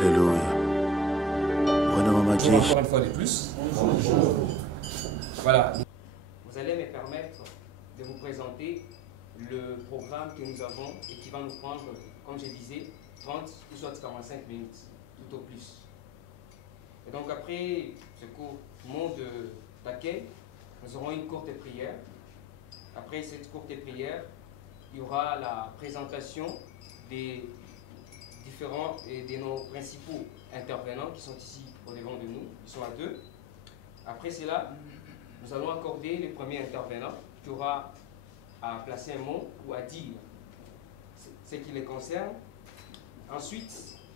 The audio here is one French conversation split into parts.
Alléluia. Bonjour encore une fois de plus. Voilà. Vous allez me permettre de vous présenter le programme que nous avons et qui va nous prendre, comme je disais, 30 ou soit 45 minutes, tout au plus. Et donc après ce court mot d'accueil, nous aurons une courte prière. Après cette courte prière, il y aura la présentation des différents et de nos principaux intervenants qui sont ici au devant de nous. Ils sont à deux. Après cela, nous allons accorder le premier intervenant qui aura à placer un mot ou à dire ce qui les concerne. Ensuite,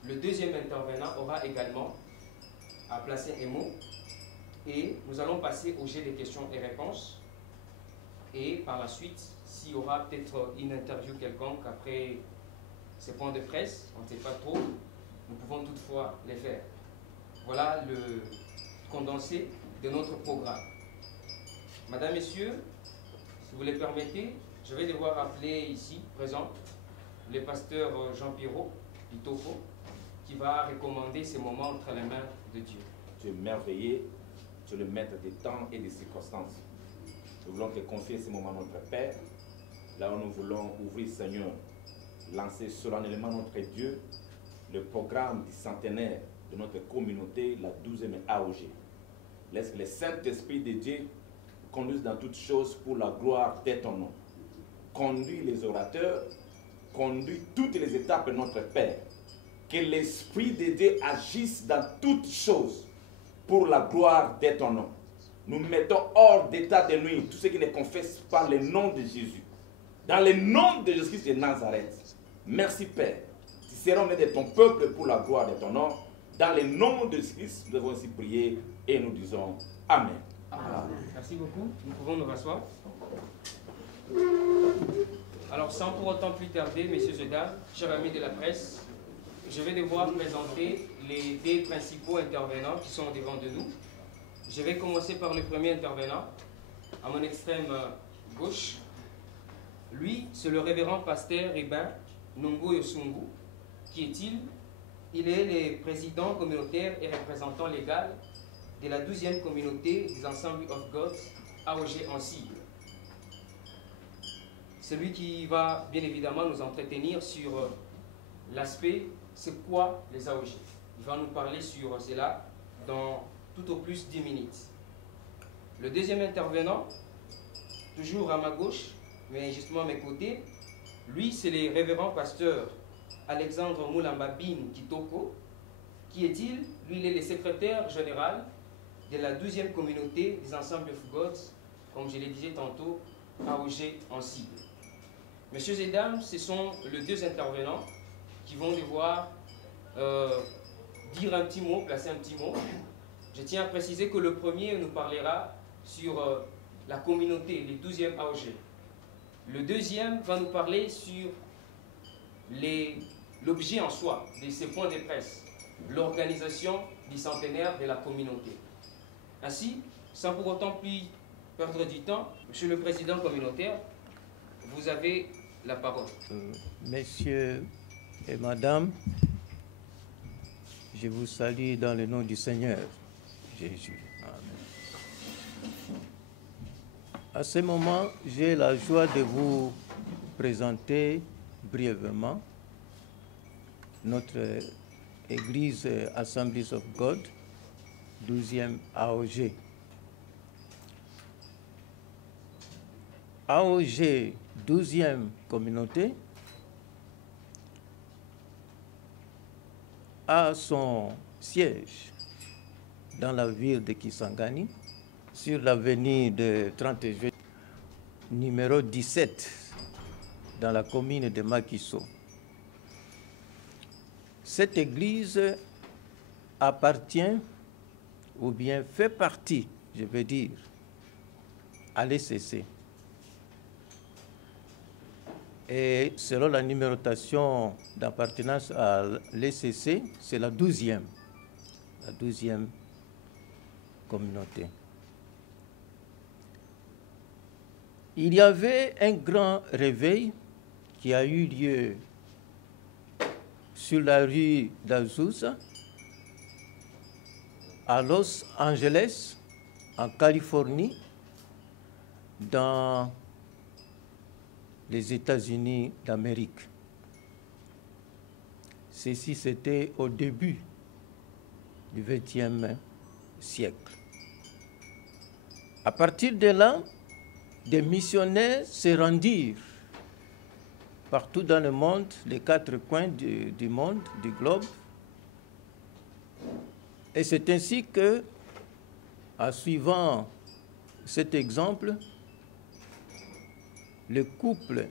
le deuxième intervenant aura également à placer un mot et nous allons passer au jet des questions et réponses. Et par la suite, s'il y aura peut-être une interview quelconque après ces points de presse, on ne sait pas trop, nous pouvons toutefois les faire. Voilà le condensé de notre programme. Madame, Messieurs, si vous le permettez, je vais devoir appeler ici, présent, le pasteur Jean Pirot, Pitofo, qui va recommander ces moments entre les mains de Dieu. Tu es merveilleux, tu es le maître des temps et des circonstances. Nous voulons te confier ces moments, notre Père, là où nous voulons ouvrir, Seigneur, lancer solennellement notre Dieu, le programme du centenaire de notre communauté, la 12e AOG. Laisse que le Saint-Esprit de Dieu conduise dans toutes choses pour la gloire de ton nom. Conduis les orateurs, conduis toutes les étapes de notre Père. Que l'Esprit de Dieu agisse dans toutes choses pour la gloire de ton nom. Nous mettons hors d'état de nuit tous ceux qui ne confessent pas le nom de Jésus. Dans le nom de Jésus-Christ de Nazareth. Merci Père. Tu seras maître de ton peuple pour la gloire de ton nom. Dans le nom de Jésus-Christ, nous devons aussi prier et nous disons Amen. Amen. Merci beaucoup. Nous pouvons nous rasseoir. Alors, sans pour autant plus tarder, messieurs et dames, chers amis de la presse, je vais devoir présenter les deux principaux intervenants qui sont devant de nous. Je vais commencer par le premier intervenant, à mon extrême gauche. Lui, c'est le révérend pasteur Ibin Nungu Yosungu. Qui est-il? Il est le président communautaire et représentant légal de la 12e communauté des Assemblies of God, AOG en sigle. Celui qui va bien évidemment nous entretenir sur l'aspect, c'est quoi les AOG. Il va nous parler sur cela dans tout au plus 10 minutes. Le deuxième intervenant, toujours à ma gauche, mais justement à mes côtés, lui c'est le révérend pasteur Alexandre Moulambabine Kitoko. Qui est-il? Lui il est le secrétaire général de la 12e communauté des Ensembles of God, comme je le disais tantôt, AOG en sigle. Messieurs et dames, ce sont les deux intervenants qui vont devoir dire un petit mot, placer un petit mot. Je tiens à préciser que le premier nous parlera sur la communauté, les 12e AOG. Le deuxième va nous parler sur l'objet en soi de ces points de presse, l'organisation du centenaire de la communauté. Ainsi, sans pour autant plus perdre du temps, Monsieur le Président communautaire, vous avez la parole. Messieurs et Madame, je vous salue dans le nom du Seigneur Jésus. Amen. À ce moment, j'ai la joie de vous présenter brièvement notre Église Assemblies of God, 12e AOG. AOG, 12e communauté, a son siège dans la ville de Kisangani, sur l'avenue de 30 juillet, numéro 17, dans la commune de Makiso. Cette église appartient, ou bien fait partie, je veux dire, à l'ECC. Et selon la numérotation d'appartenance à l'ECC, c'est la 12e communauté. Il y avait un grand réveil qui a eu lieu sur la rue d'Azusa à Los Angeles, en Californie, dans les États-Unis d'Amérique. Ceci, c'était au début du XXe siècle. À partir de là, des missionnaires se rendirent partout dans le monde, les quatre coins du monde, du globe. Et c'est ainsi que, en suivant cet exemple, le couple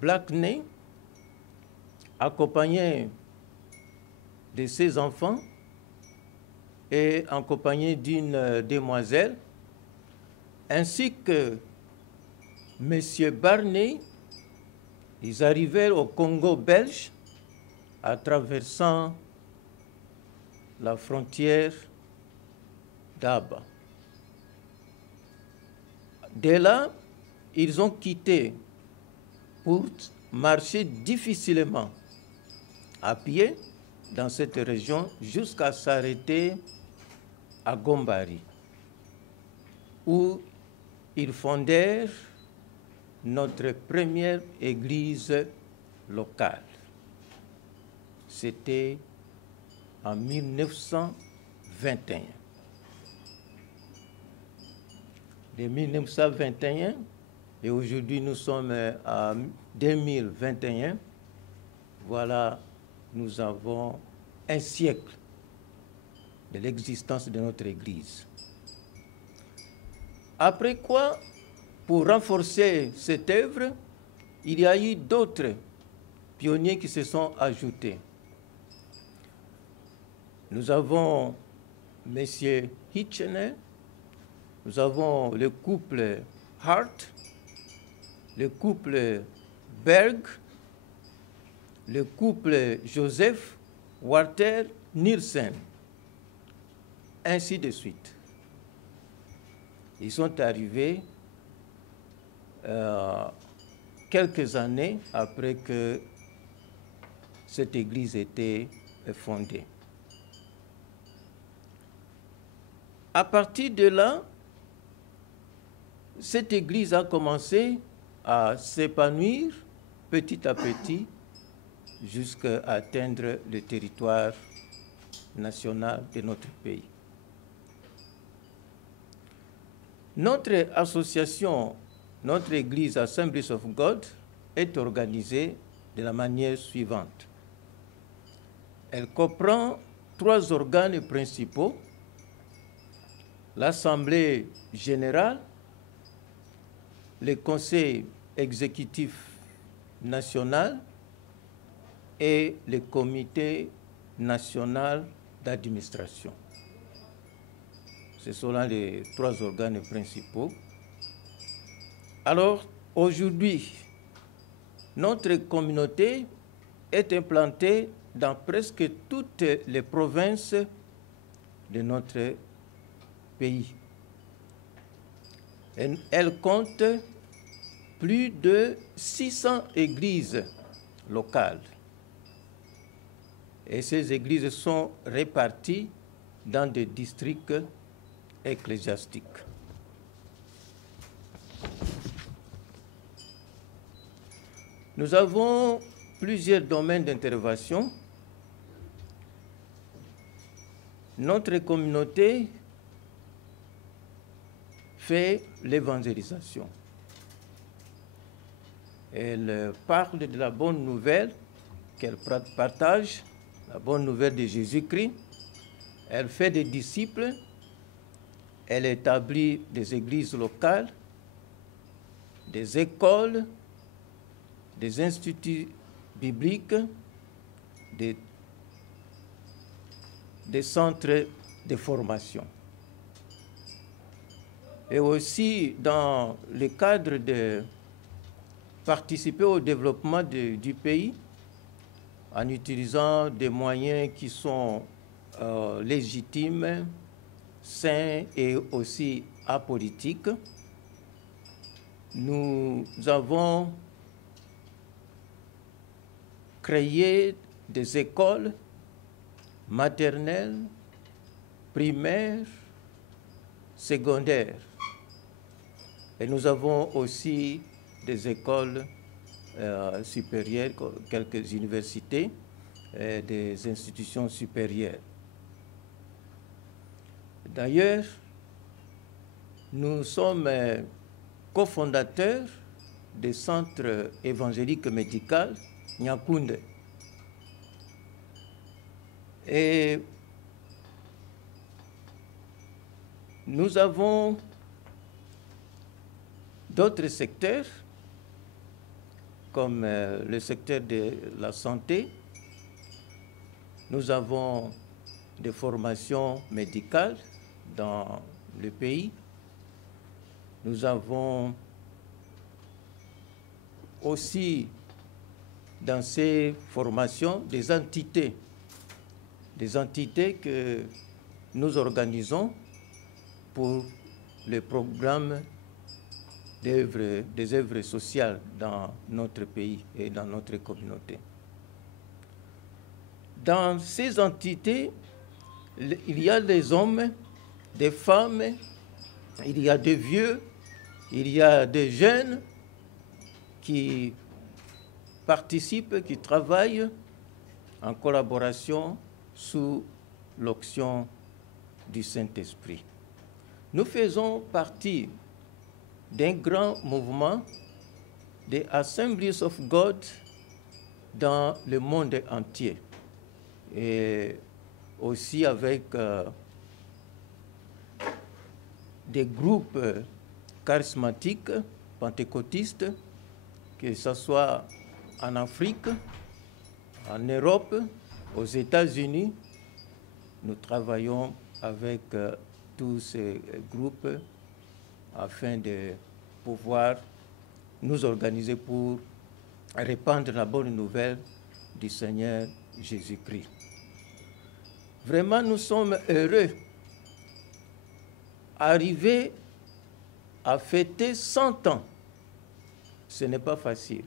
Blackney, accompagné de ses enfants et accompagné d'une demoiselle, ainsi que M. Barney, ils arrivèrent au Congo belge en traversant la frontière d'Aba. Dès là, ils ont quitté pour marcher difficilement à pied dans cette région jusqu'à s'arrêter à Gombari, où ils fondèrent notre première église locale. C'était en 1921. De 1921, et aujourd'hui nous sommes en 2021, voilà, nous avons un siècle de l'existence de notre Église. Après quoi, pour renforcer cette œuvre, il y a eu d'autres pionniers qui se sont ajoutés. Nous avons M. Hitchener, nous avons le couple Hart, le couple Berg, le couple Joseph Walter Nielsen, ainsi de suite. Ils sont arrivés quelques années après que cette église était fondée. À partir de là, cette église a commencé à s'épanouir petit à petit jusqu'à atteindre le territoire national de notre pays. Notre association, notre église Assemblies of God, est organisée de la manière suivante. Elle comprend 3 organes principaux: l'Assemblée générale, le Conseil exécutif national et le Comité national d'administration. Ce sont là les 3 organes principaux. Alors, aujourd'hui, notre communauté est implantée dans presque toutes les provinces de notre pays. Elle compte plus de 600 églises locales. Et ces églises sont réparties dans des districts ecclésiastiques. Nous avons plusieurs domaines d'intervention. Notre communauté fait l'évangélisation. Elle parle de la bonne nouvelle qu'elle partage, la bonne nouvelle de Jésus-Christ. Elle fait des disciples. Elle établit des églises locales, des écoles, des instituts bibliques, des centres de formation. Et aussi, dans le cadre de participer au développement du pays, en utilisant des moyens qui sont légitimes, sains et aussi apolitiques, nous avons créé des écoles maternelles, primaire, secondaire. Et nous avons aussi des écoles supérieures, quelques universités, et des institutions supérieures. D'ailleurs, nous sommes cofondateurs du centre évangélique médical Nyakunde. Et nous avons d'autres secteurs, comme le secteur de la santé. Nous avons des formations médicales dans le pays. Nous avons aussi dans ces formations des entités que nous organisons pour le programme des œuvres sociales dans notre pays et dans notre communauté. Dans ces entités, il y a des hommes, des femmes, il y a des vieux, il y a des jeunes qui participent, qui travaillent en collaboration sous l'onction du Saint-Esprit. Nous faisons partie d'un grand mouvement des Assemblies of God dans le monde entier, et aussi avec des groupes charismatiques, pentecôtistes, que ce soit en Afrique, en Europe, aux États-Unis. Nous travaillons avec tous ces groupes afin de pouvoir nous organiser pour répandre la bonne nouvelle du Seigneur Jésus-Christ. Vraiment, nous sommes heureux d'arriver à fêter 100 ans. Ce n'est pas facile.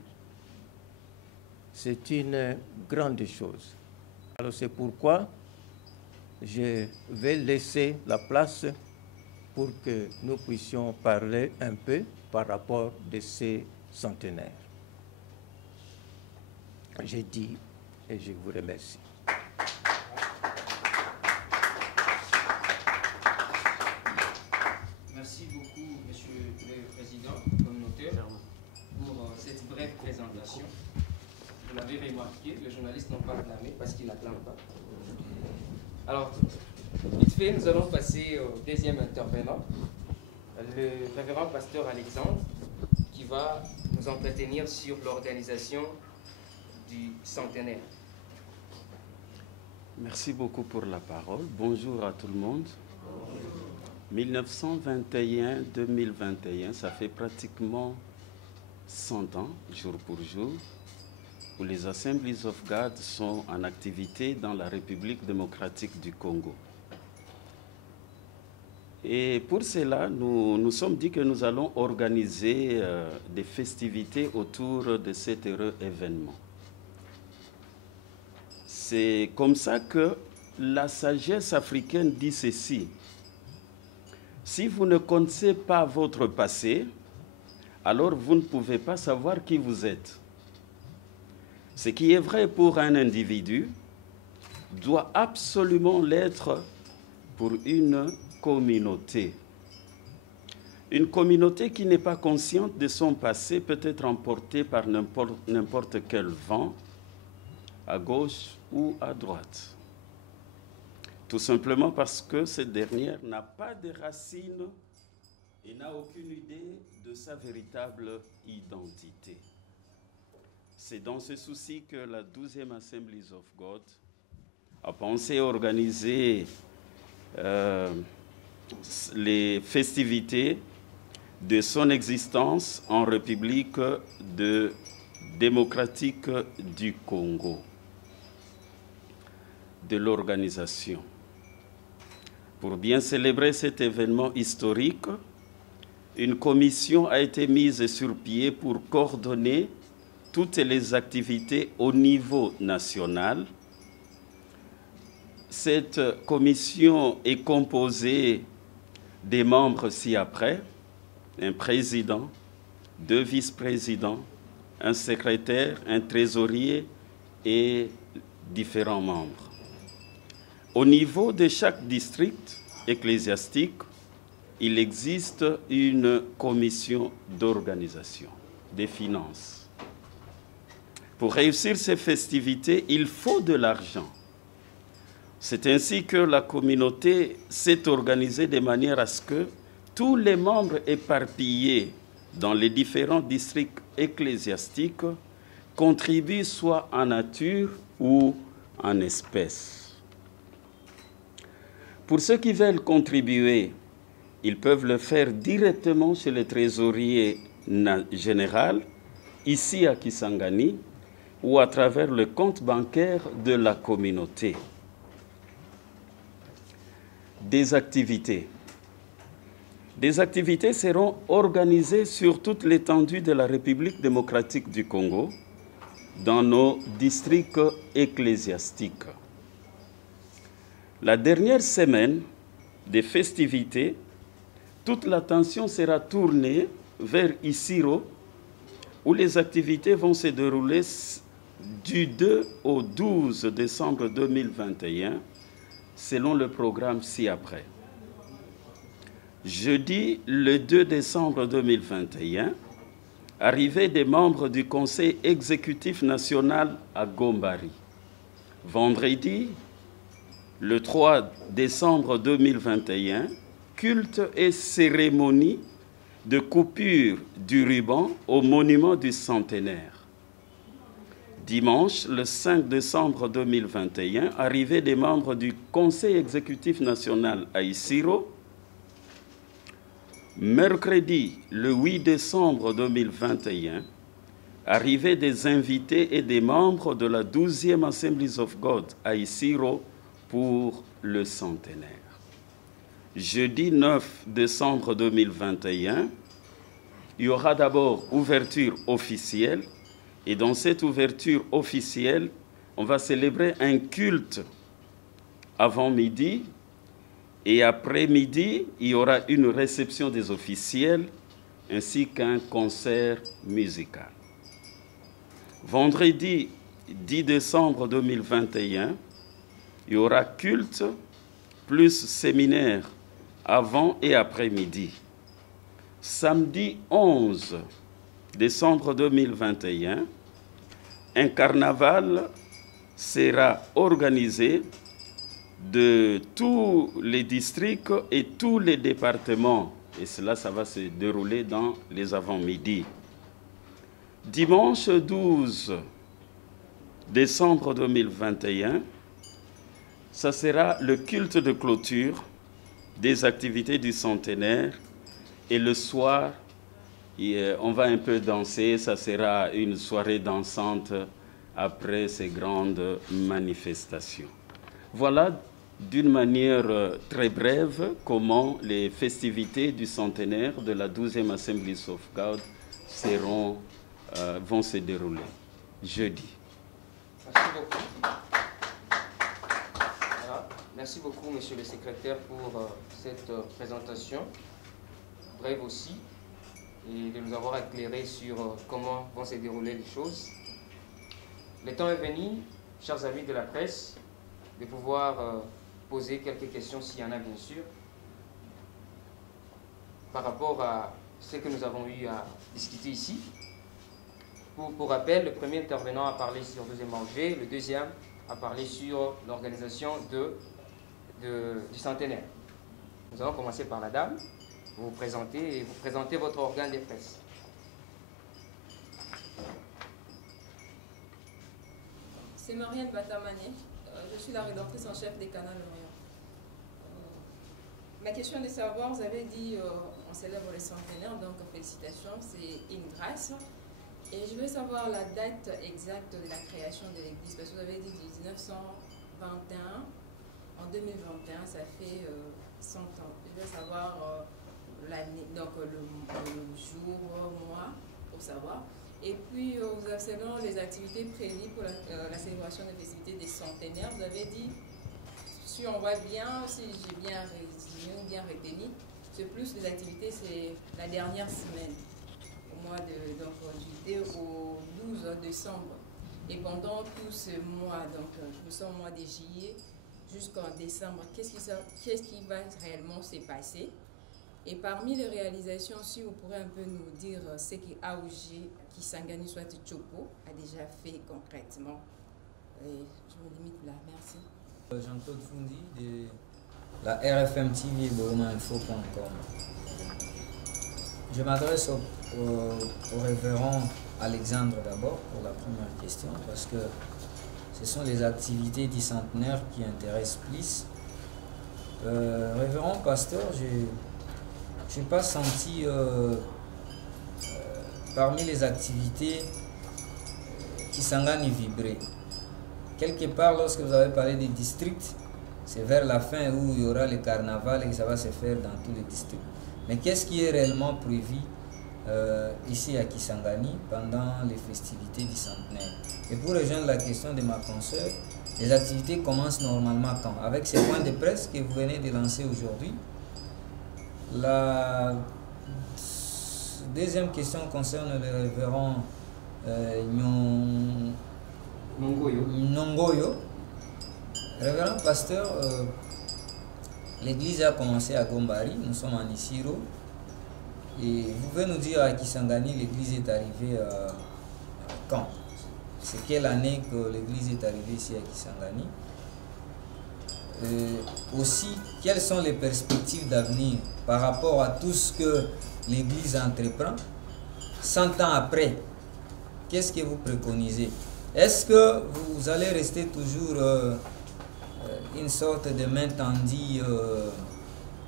C'est une grande chose. Alors c'est pourquoi je vais laisser la place pour que nous puissions parler un peu par rapport de ces centenaires. J'ai dit et je vous remercie. Merci beaucoup, Monsieur le Président communautaire, pour cette brève présentation. Vous l'avez remarqué, les journalistes n'ont pas acclamé parce qu'ils n'acclament pas. Alors, vite fait, nous allons passer au deuxième intervenant, le révérend pasteur Alexandre, qui va nous entretenir sur l'organisation du centenaire. Merci beaucoup pour la parole. Bonjour à tout le monde. 1921-2021, ça fait pratiquement 100 ans, jour pour jour, où les Assemblies of God sont en activité dans la République démocratique du Congo. Et pour cela, nous sommes dit que nous allons organiser des festivités autour de cet heureux événement. C'est comme ça que la sagesse africaine dit ceci. Si vous ne connaissez pas votre passé, alors vous ne pouvez pas savoir qui vous êtes. Ce qui est vrai pour un individu doit absolument l'être pour une communauté. Une communauté qui n'est pas consciente de son passé peut être emportée par n'importe quel vent, à gauche ou à droite. Tout simplement parce que cette dernière n'a pas de racines et n'a aucune idée de sa véritable identité. C'est dans ce souci que la 12e Assemblies of God a pensé organiser les festivités de son existence en République démocratique du Congo, de l'organisation. Pour bien célébrer cet événement historique, une commission a été mise sur pied pour coordonner toutes les activités au niveau national. Cette commission est composée des membres ci-après, un président, 2 vice-présidents, un secrétaire, un trésorier et différents membres. Au niveau de chaque district ecclésiastique, il existe une commission d'organisation, des finances. Pour réussir ces festivités, il faut de l'argent. C'est ainsi que la communauté s'est organisée de manière à ce que tous les membres éparpillés dans les différents districts ecclésiastiques contribuent soit en nature ou en espèces. Pour ceux qui veulent contribuer, ils peuvent le faire directement chez le trésorier général, ici à Kisangani, ou à travers le compte bancaire de la communauté. Des activités. Des activités seront organisées sur toute l'étendue de la République démocratique du Congo, dans nos districts ecclésiastiques. La dernière semaine des festivités, toute l'attention sera tournée vers Isiro, où les activités vont se dérouler du 2 au 12 décembre 2021, selon le programme ci-après. Jeudi, le 2 décembre 2021, arrivée des membres du Conseil exécutif national à Gombari. Vendredi, le 3 décembre 2021, culte et cérémonie de coupure du ruban au monument du centenaire. Dimanche, le 5 décembre 2021, arrivée des membres du Conseil exécutif national à Isiro. Mercredi, le 8 décembre 2021, arrivée des invités et des membres de la 12e Assemblies of God à Isiro pour le centenaire. Jeudi 9 décembre 2021, il y aura d'abord ouverture officielle, et dans cette ouverture officielle, on va célébrer un culte avant midi, et après-midi, il y aura une réception des officiels, ainsi qu'un concert musical. Vendredi 10 décembre 2021, il y aura culte plus séminaire avant et après-midi. Samedi 11 décembre 2021, un carnaval sera organisé de tous les districts et tous les départements. Et cela, ça va se dérouler dans les avant-midi. Dimanche 12 décembre 2021, ça sera le culte de clôture des activités du centenaire. Et le soir, on va un peu danser. Ça sera une soirée dansante après ces grandes manifestations. Voilà d'une manière très brève comment les festivités du centenaire de la 12e Assemblies of God vont se dérouler jeudi. Merci beaucoup. Voilà. Merci beaucoup, monsieur le secrétaire, pour cette présentation, brève aussi, et de nous avoir éclairé sur comment vont se dérouler les choses. Le temps est venu, chers amis de la presse, de pouvoir poser quelques questions, s'il y en a bien sûr, par rapport à ce que nous avons eu à discuter ici. Pour rappel, le premier intervenant a parlé sur le deuxième manger, le deuxième a parlé sur l'organisation du centenaire. Nous allons commencer par la dame, vous présenter et vous présenter votre organe de presse. C'est Marianne Batamane. Je suis la rédactrice en chef des Canaux Orient. Ma question est de savoir, vous avez dit on célèbre le centenaire, donc félicitations, c'est une grâce. Et je veux savoir la date exacte de la création de l'église, parce que vous avez dit 1921, en 2021, ça fait 100 ans. Je veux savoir l'année, donc le jour, mois, pour savoir. Et puis, vous avez selon les activités prévues pour la célébration des festivités des centenaires, vous avez dit si on voit bien, si j'ai bien résumé ou bien retenu, c'est plus les activités, c'est la dernière semaine, au mois de, donc, du 2 au 12 décembre. Et pendant tout ce mois, donc nous sommes au mois de juillet jusqu'en décembre, qu'est-ce qui va réellement se passer? Et parmi les réalisations, si vous pourrez un peu nous dire ce que AOG Kisangani soit Tchopo a déjà fait concrètement. Et je me limite là, merci. Jean-Claude Fundi de la RFM TV Borumainfo.com. Je m'adresse au révérend Alexandre d'abord pour la première question parce que ce sont les activités du centenaire qui intéressent plus. Révérend pasteur, je n'ai pas senti parmi les activités Kisangani vibrer. Quelque part, lorsque vous avez parlé des districts, c'est vers la fin où il y aura le carnaval et que ça va se faire dans tous les districts. Mais qu'est-ce qui est réellement prévu ici à Kisangani pendant les festivités du centenaire? Et pour rejoindre la question de ma consoeur, les activités commencent normalement quand? Avec ces points de presse que vous venez de lancer aujourd'hui. La deuxième question concerne le révérend Nongoyo. Révérend pasteur, l'église a commencé à Gombari, nous sommes en Isiro. Et vous pouvez nous dire à Kisangani, l'église est arrivée quand? C'est quelle année que l'église est arrivée ici à Kisangani? Aussi, quelles sont les perspectives d'avenir par rapport à tout ce que l'église entreprend 100 ans après? Qu'est-ce que vous préconisez? Est-ce que vous allez rester toujours une sorte de main tendue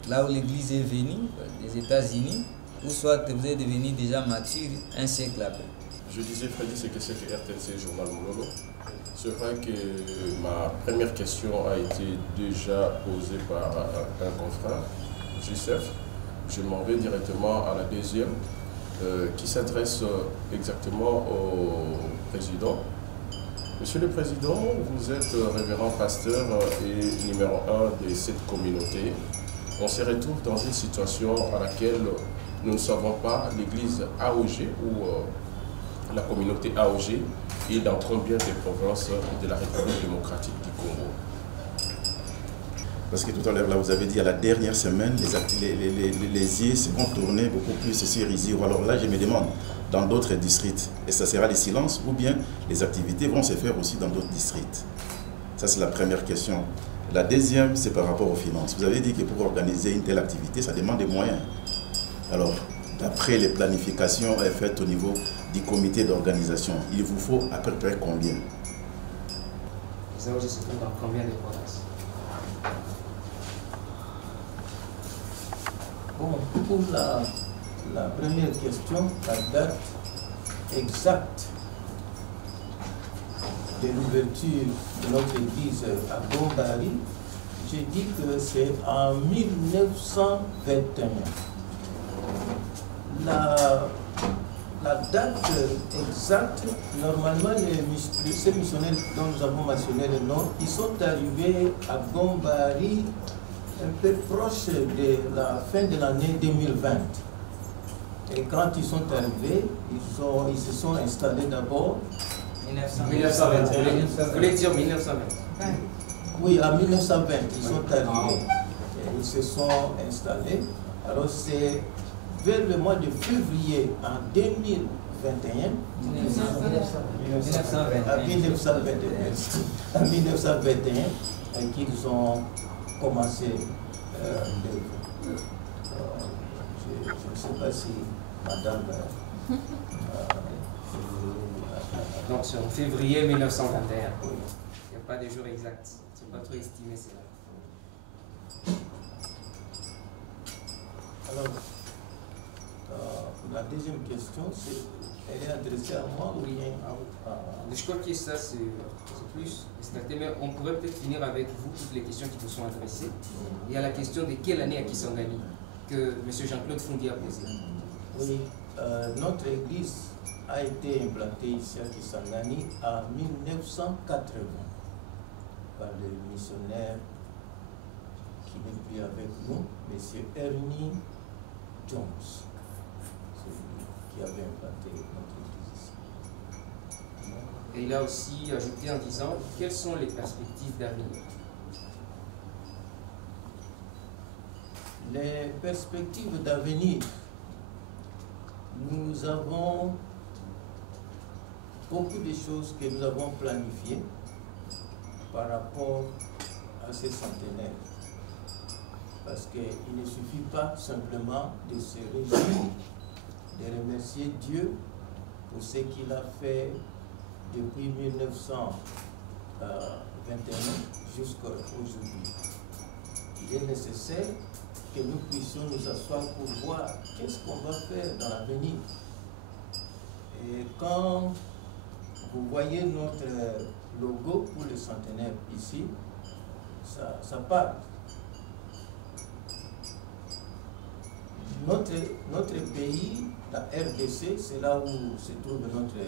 là où l'église est venue, des États-Unis, ou soit vous êtes devenu déjà mature un siècle après? Je disais, Freddy, c'est que RTNC Journal Mololo. C'est vrai que ma première question a été déjà posée par un confrère, Youssef. Je m'en vais directement à la deuxième, qui s'adresse exactement au président. Monsieur le Président, vous êtes révérend pasteur et numéro 1 de cette communauté. On se retrouve dans une situation à laquelle nous ne savons pas l'église AOG ou la communauté AOG est dans combien de provinces de la République démocratique du Congo. Parce que tout à l'heure, là, vous avez dit à la dernière semaine, les yeux se vont tourner beaucoup plus sur Isiro. Alors là, je me demande, dans d'autres districts, et ça sera les silences ou bien les activités vont se faire aussi dans d'autres districts? Ça, c'est la première question. La deuxième, c'est par rapport aux finances. Vous avez dit que pour organiser une telle activité, ça demande des moyens. Alors, d'après les planifications faites au niveau du comité d'organisation, il vous faut à peu près combien? Les AOG se trouvent dans combien de provinces? Bon, pour la première question, la date exacte de l'ouverture de notre église à Gombari, je dis que c'est en 1921. La date exacte, normalement, ces missionnaires dont nous avons mentionné le nom, ils sont arrivés à Gombari un peu proche de la fin de l'année 2020. Et quand ils sont arrivés, ils se sont installés d'abord. 1920. Vous voulez dire 1920? Oui, en 1920, ils sont arrivés. Et ils se sont installés. Alors c'est vers le mois de février en 2021, en 1921, qu'ils ont commencé je ne sais pas si madame donc c'est en février 1921. Il n'y a pas de jour exact. C'est pas trop estimé cela. Alors, la deuxième question, elle est adressée à moi ou bien Je crois que ça, c'est plus extracté, mais on pourrait peut-être finir avec vous toutes les questions qui vous sont adressées. Il y a la question de quelle année à Kisangani que M. Jean-Claude Fundi a posée. Oui, notre église a été implantée ici à Kisangani en 1980 par le missionnaire qui n'est plus avec nous, M. Ernie Jones, celui qui avait implanté notre église ici. Et il a aussi ajouté en disant quelles sont les perspectives d'avenir. Les perspectives d'avenir, nous avons beaucoup de choses que nous avons planifiées par rapport à ces centenaires. Parce qu'il ne suffit pas simplement de se réjouir, de remercier Dieu pour ce qu'il a fait depuis 1921 jusqu'à aujourd'hui. Il est nécessaire que nous puissions nous asseoir pour voir qu'est-ce qu'on va faire dans l'avenir. Et quand vous voyez notre logo pour le centenaire ici, ça parle. Notre pays, la RDC, c'est là où se trouve notre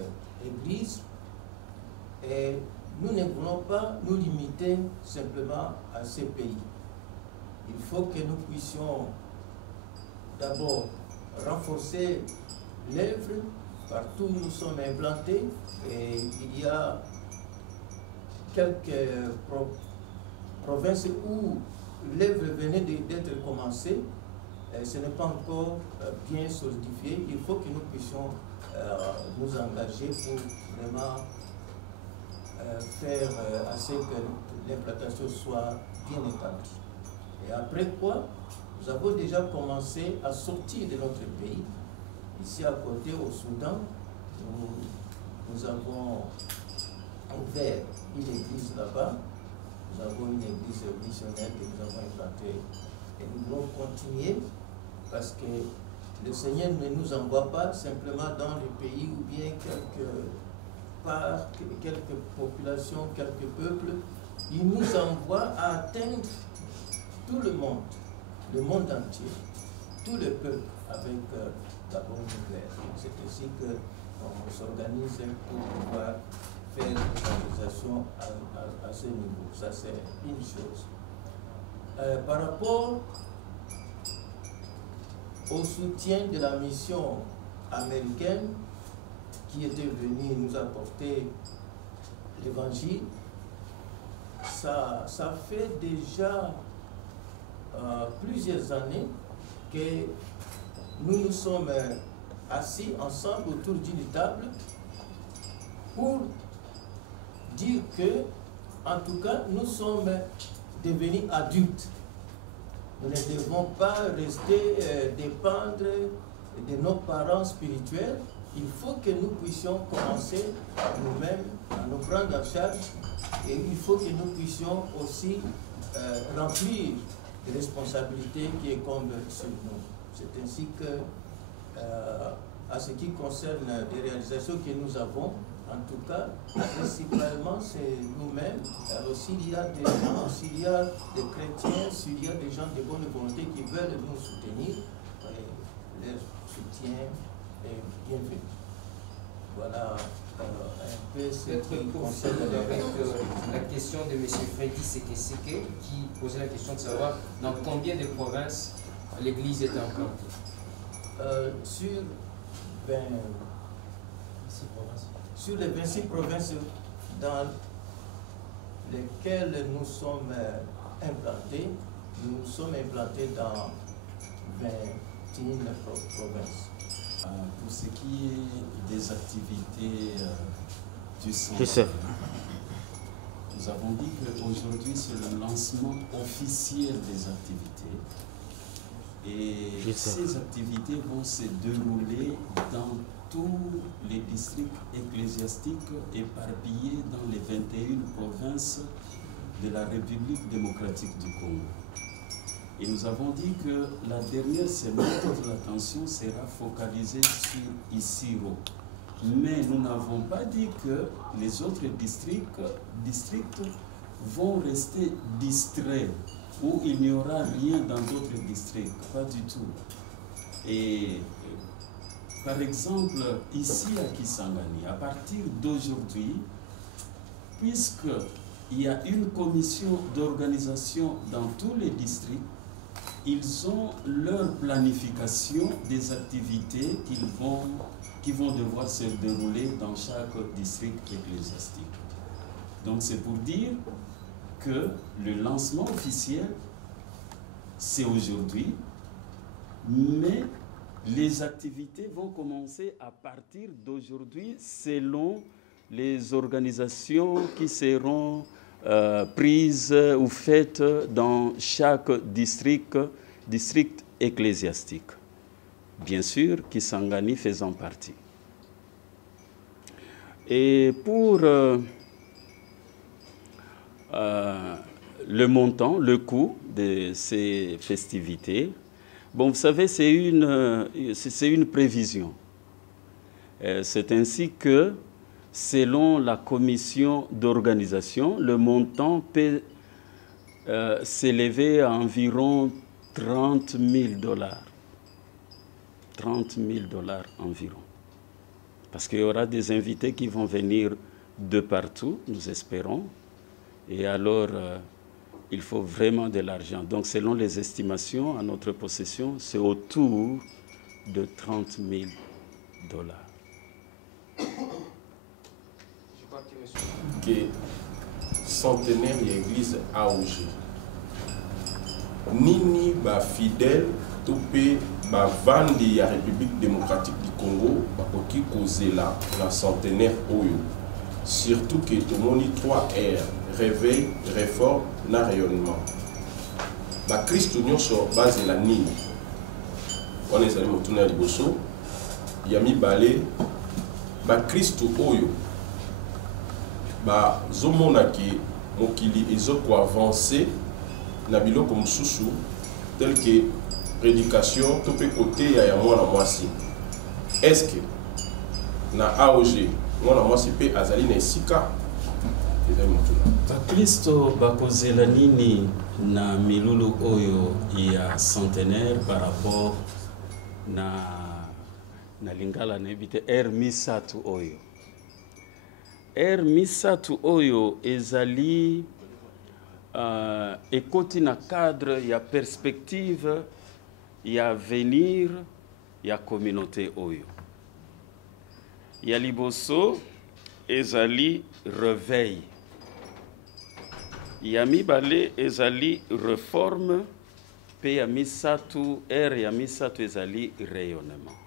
église, et nous ne voulons pas nous limiter simplement à ces pays. Il faut que nous puissions d'abord renforcer l'œuvre partout où nous sommes implantés, et il y a quelques provinces où l'œuvre venait d'être commencée. Ce n'est pas encore bien solidifié. Il faut que nous puissions nous engager pour vraiment faire à ce que l'implantation soit bien établie. Et après quoi, nous avons déjà commencé à sortir de notre pays. Ici à côté, au Soudan, nous avons ouvert une église là-bas. Nous avons une église missionnaire que nous avons implantée. Et nous voulons continuer parce que le Seigneur ne nous envoie pas simplement dans le pays ou bien quelques populations, quelques peuples. Il nous envoie à atteindre tout le monde entier, tout le peuple avec la bonne nouvelle. C'est ainsi qu'on s'organise pour pouvoir faire une organisation à ce niveau. Ça, c'est une chose. Par rapport au soutien de la mission américaine qui était venue nous apporter l'évangile, ça fait déjà plusieurs années que nous nous sommes assis ensemble autour d'une table pour dire que, en tout cas, nous sommes devenus adultes. Nous ne devons pas rester dépendre de nos parents spirituels. Il faut que nous puissions commencer nous-mêmes à nous prendre en charge, et il faut que nous puissions aussi remplir les responsabilités qui incombent sur nous. C'est ainsi que, à ce qui concerne les réalisations que nous avons, en tout cas, principalement, c'est nous-mêmes. S'il y a des gens, s'il y a des chrétiens, s'il y a des gens de bonne volonté qui veulent nous soutenir, leur soutien est bienvenu. Voilà un peu ce qui concerne avec la question de M. Freddy Sekeseke, qui posait la question de savoir dans combien de provinces l'Église est implantée. Sur les 26 provinces dans lesquelles nous sommes implantés, nous sommes implantés dans 21 provinces. Pour ce qui est des activités du centre, nous avons dit qu'aujourd'hui c'est le lancement officiel des activités. Et ces activités vont se dérouler dans tous les districts ecclésiastiques éparpillés dans les 21 provinces de la République démocratique du Congo. Et nous avons dit que la dernière semaine, toute l'attention sera focalisée sur Isiro. Mais nous n'avons pas dit que les autres districts vont rester distraits, où il n'y aura rien dans d'autres districts, pas du tout. Et par exemple, ici à Kisangani, à partir d'aujourd'hui, puisque il y a une commission d'organisation dans tous les districts. Ils ont leur planification des activités qui vont devoir se dérouler dans chaque district ecclésiastique. Donc c'est pour dire que le lancement officiel, c'est aujourd'hui, mais les activités vont commencer à partir d'aujourd'hui selon les organisations qui seront prises ou faites dans chaque district ecclésiastique. Bien sûr, Kisangani faisant partie. Et pour le montant, le coût de ces festivités, bon, vous savez, c'est une prévision. C'est ainsi que, selon la commission d'organisation, le montant peut s'élever à environ 30 000 $. 30 000 $ environ. Parce qu'il y aura des invités qui vont venir de partout, nous espérons. Et alors, il faut vraiment de l'argent. Donc, selon les estimations à notre possession, c'est autour de 30 000 $. Que centenaire de l'église AOG. Nini ba fidèle topé ba vandi ya République démocratique du Congo ba koki kozela na centenaire oyo. Surtout que tout le monde 3 R, réveil, réforme, na rayonnement. Ba Christ union sur base la nini. On est allé motuna liboso. Yami balé ba Christ oyo. Ba zomona ki mokili ezoko avancer na biloko mususu tel que prédication tout peut côté ya mwana mwasi. Est-ce que na AOG mwana mwasi pe azali na esika ezali mutuna bakristo bakozela nini na milulu oyo ya centenaire par rapport na lingala na ebite misatu oyo misatu oyo ezali ekoti na cadre ya perspective ya avenir ya communauté oyo ya liboso ezali réveil ya mibale ezali réforme pe ya misatu ya misatu ezali rayonnement.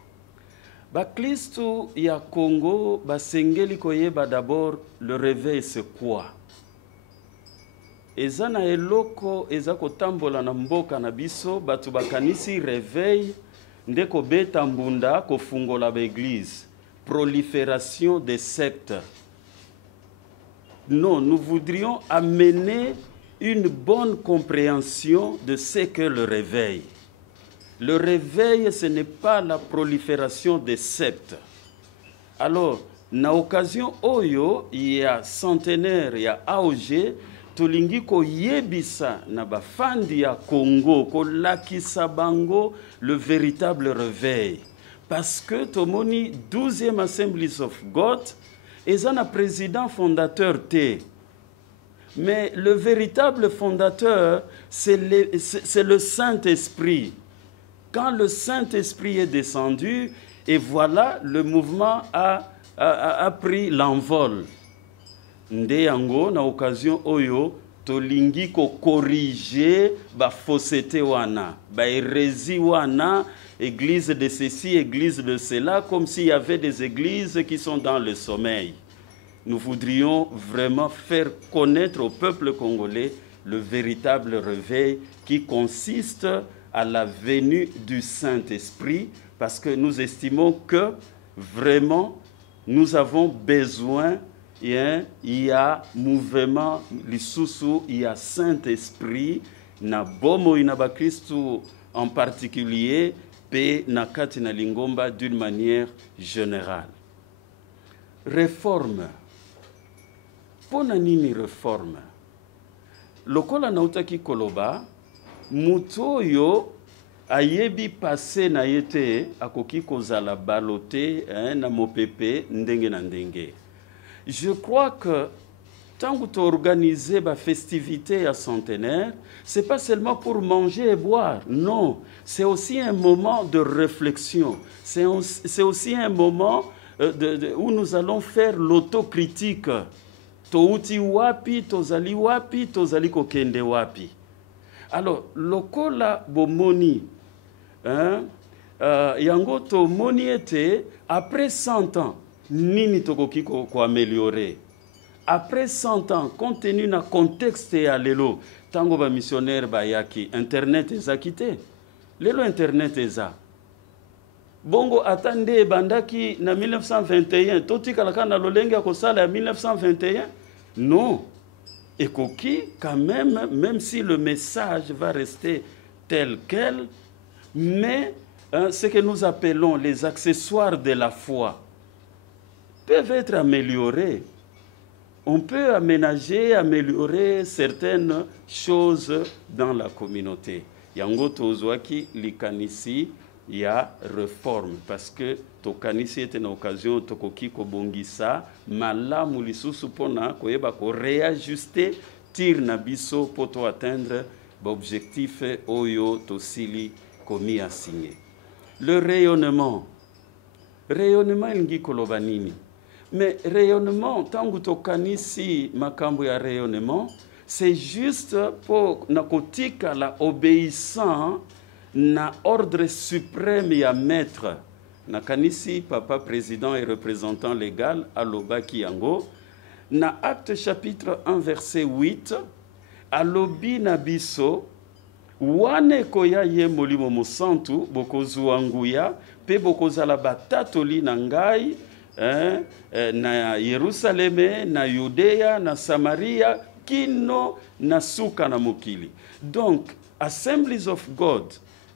Baklistu ya Congo basengeli koyeba d'abord le réveil c'est quoi? Eza na eloko eza kotambola na mboka na biso batu bakanisi réveil ndeko beta mbunda kofungola ba église, prolifération des sectes. Non, nous voudrions amener une bonne compréhension de ce qu'est le réveil. Le réveil, ce n'est pas la prolifération des sectes. Alors, na occasion oyo, il y a centenaire, il y a AOG, tolingi ko yebisa na bafandi ya Congo, ko lakisa bango le véritable réveil. Parce que tomoni 12e Assemblies of God, et un président fondateur T. Mais le véritable fondateur, c'est le Saint-Esprit. Quand le Saint-Esprit est descendu, et voilà, le mouvement a pris l'envol. Nde yango na occasion oyo tolingi ko corriger ba fausseté wana, ba hérésie wana, église de ceci, église de cela, comme s'il y avait des églises qui sont dans le sommeil. Nous voudrions vraiment faire connaître au peuple congolais le véritable réveil qui consiste à la venue du Saint-Esprit, parce que nous estimons que vraiment nous avons besoin, il y a mouvement, l'Issoussou, il y a Saint-Esprit, na bomo inaba Christou en particulier, pe na kati na lingomba d'une manière générale. Réforme. Pona nini réforme? Lokola nautaki koloba, mutoyo ayebi passé na yete akoki kozala balote na mopepe ndenge na ndenge. Je crois que tant que tu organises la festivité à centenaire, ce n'est pas seulement pour manger et boire. Non, c'est aussi un moment de réflexion. C'est aussi un moment où nous allons faire l'autocritique. Touti wapi, tozali wapi, tozali kokende wapi. Alors, lokola bomoni, yango to moni ete, après 100 ans, nini tokoki ko améliorer. Après 100 ans, compte tenu na contexte ya lelo, tango ba missionnaire ba yaki, internet eza kite. Lelo internet eza. Bongo atande bandaki na 1921, toti kalaka na lolenge ko sala ya 1921. Non. Et Koki, quand même si le message va rester tel quel, mais ce que nous appelons les accessoires de la foi peuvent être améliorés. On peut aménager, améliorer certaines choses dans la communauté. Yango tozwaki likanisi ya réforme parce que tokanisi était une occasion tokoki kobongisa malamu lisusu pona koyeba ko réajuster tir na biso poto atteindre l'objectif oyo tosili komi a signé. Le rayonnement ilingi koloba nini? Mais rayonnement tangu tokanisi makambo ya rayonnement, c'est juste pour nakotika la obéissant na ordre suprême ya maître. Nakanisi papa président et représentant légal alobaki yango na acte chapitre 1 verset 8 alobi na biso wane koya ye molimo mosantu bokozwa nguya pe bokozala batatoli na ngai na Yerusaleme, na Yudea, na Samaria, kino na suka na mokili. Donc, Assemblies of God,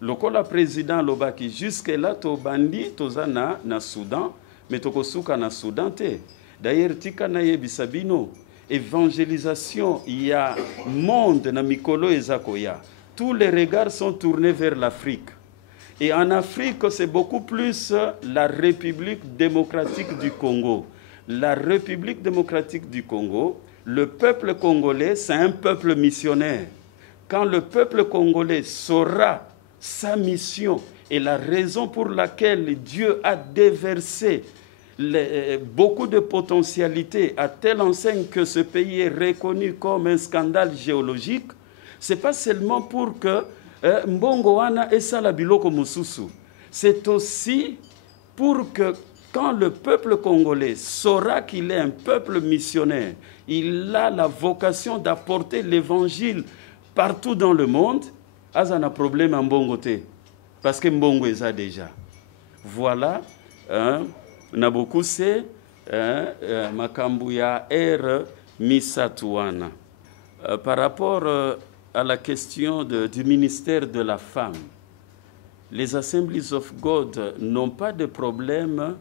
lokola président lobaki jusque là to bandi tozana na Soudan, mais toko suka na Soudan te. D'ailleurs tika na yebisabino, évangélisation ya monde na mikolo ezakoya. Tous les regards sont tournés vers l'Afrique. Et en Afrique, c'est beaucoup plus la République démocratique du Congo. La République démocratique du Congo, le peuple congolais, c'est un peuple missionnaire. Quand le peuple congolais saura sa mission et la raison pour laquelle Dieu a déversé beaucoup de potentialités à telle enseigne que ce pays est reconnu comme un scandale géologique, ce n'est pas seulement pour que Mbongo wana esala biloko mususu. C'est aussi pour que quand le peuple congolais saura qu'il est un peuple missionnaire, il a la vocation d'apporter l'évangile partout dans le monde, azana un problème en Mbongo te. Parce que Mbongo est ça déjà. Voilà, na beaucoup c'est makambu ya misatuana. Par rapport à la question du ministère de la femme, les Assemblies of God n'ont pas de problème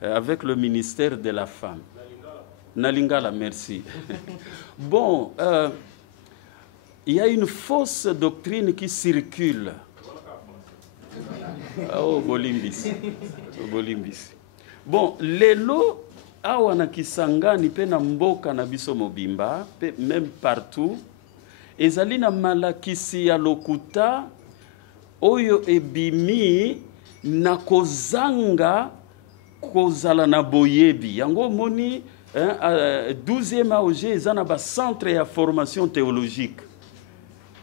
avec le ministère de la femme. Nalingala, merci. Bon, il y a une fausse doctrine qui circule. Oh, Bolimbis. Bon, lelo awana kisangani pe na mboka na biso mobimba, même partout, ezali na malakisi ya lokuta oyo ebimi na kozanga kozala na boyebi. Yango moni 12e AOG eza na ba centre ya formation théologique.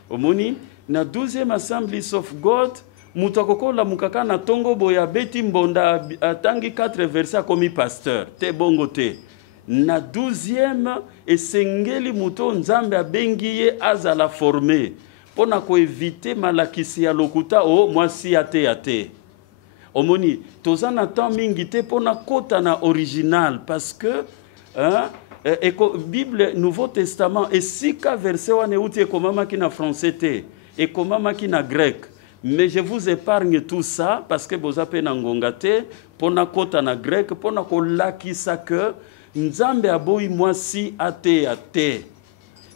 Omoni na 12e Assemblies of God mutakokola mukaka na tongo boya beti mbonda atangi 4 versets komi pasteur te bongo te. Na 12e esengeli muto nzambe abengi ye azala formé pona ko éviter malakisi ya lokuta o mwasi ate. Omoni tozana temps mingi te pona kota na original parce que Bible Nouveau Testament esika verset wane uti ekomama ki na français te ekomama ki na grec. Mais je vous épargne tout ça parce que vous avez na ngonga te pona kota na grec pona ko lakisa que Nzambe aboyi mwasi ate.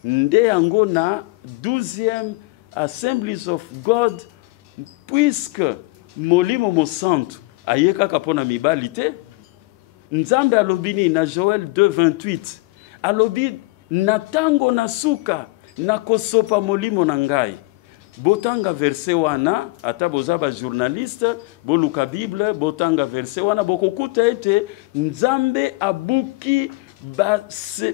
Nde yango na 12e Assemblies of God, puisque molimo mosantu ayeka kapona mibali te. Nzambe alobini na Joël 2:28 alobi na tango na suka na kosopa molimo na ngai. Botanga verset wana, ata boza ba journaliste, boluka Bible, botanga verset wana, bokokuta ete Nzambe abuki ba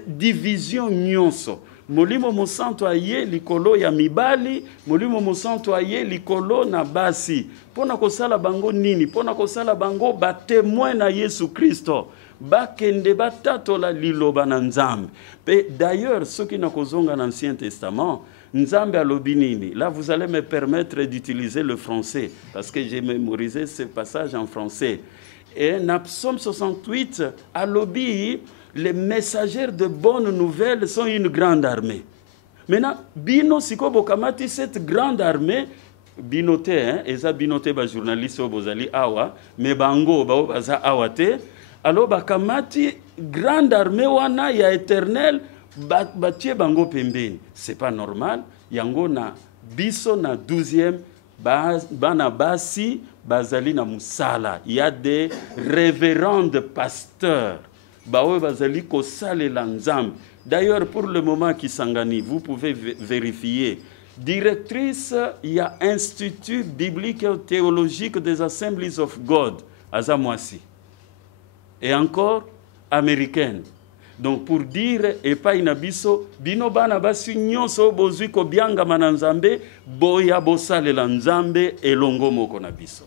division nyonso. Molimo mosanto aye likolo ya mibali, molimo mosanto aye likolo na basi. Pona kosala bango nini? Pona kosala bango ba témoin na Yesu Kristo. Bakende batatola liloba na Nzambe. D'ailleurs, ceux qui na kozonga dans l'Ancien Testament, Nzambe alobi nini. Là, vous allez me permettre d'utiliser le français, parce que j'ai mémorisé ce passage en français. Et dans Psaume 68, alobi, les messagers de bonnes nouvelles sont une grande armée. Maintenant, bino siko bokamati cette grande armée, binoté, hein, eza binoté ba journaliste bozali awa, mais bango ba baza awate, alors bakamati grande armée wana ya éternel batie bango pembeni. C'est pas normal. Yango na biso na 12e bana basi bazali na musala. Il y a des révérends pasteurs. Bawe bazali ko sale la Nzambe. D'ailleurs, pour le moment Kisangani, vous pouvez vérifier. Directrice, il y a Institut biblique et théologique des Assemblies of God, Azamwasi. Et encore, américaine. Donc, pour dire, et pas inabiso, bino bana basi nyonso bozui ko bianga mananzambe, boya bosale la Nzambe et longo moko na biso.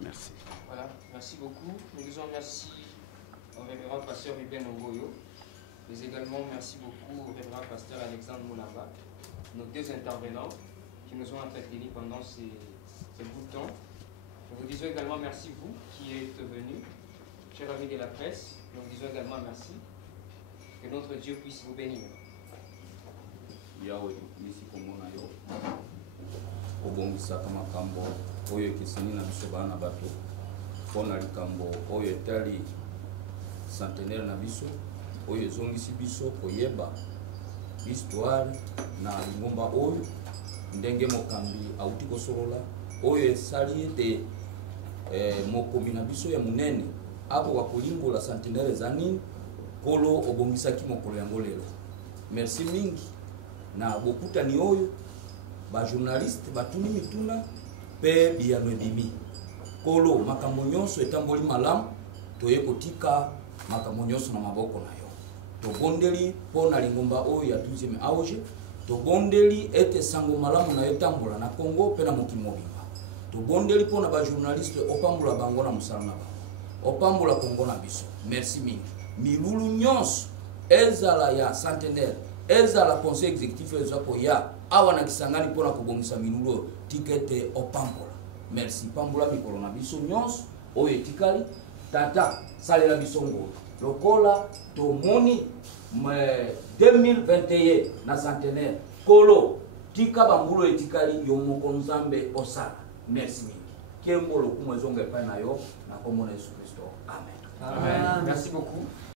Merci. Voilà, merci beaucoup. Nous disons merci au révérend pasteur Ruben Ongoyo, mais également merci beaucoup au révérend pasteur Alexandre Moulamba, nos deux intervenants qui nous ont entretenus pendant ces bouts de temps. Nous vous disons également merci vous qui êtes venus, chers amis de la presse. Nous vous disons également merci. Que notre Dieu puisse vous bénir. Yahweh, nisi komona yo. Obongisa kama kambo oyo kisini na biso bana bato. Pona likambo oyo etali centenaire na biso, oyo zongisi biso koyeba histoire na ngomba oyo ndenge mokambi auti kosolola oyo esali ete mokomi na biso ya munene abo wakolimbola centenaire za nini kolo obongisaki mokolo yango lelo. Merci mingi na bokutani oyo ba journaliste batuni mituna pe biyano ebimi kolo makambo nyonso etamboli malamu toye kotika makambo nyonso na maboko na yo. Tobondeli pona lingomba oyo ya 12e age, tobondeli ete sango malamu na yo tambola na Congo pe na mokili mobimba. Tobondeli pona ba journaliste opambola bango na musala na bango, opambola Congo na biso. Merci mingi. Milulu nyonso ezala ya centenaire, ezala conseil exécutif ezako ya awa na Kisangani pona kobongisa milulu tikete opambola. Merci pambola mikolo na biso nyonso oyo etikali tata salela biso ngolo lokola tomoni 2021 na centenaire kolo tika bangulo etikali yo moko Nzambe osala. Merci mingi kembolo kumwezonga epai na yo na komona Yesu Kristo. Amen. Amen. Merci beaucoup.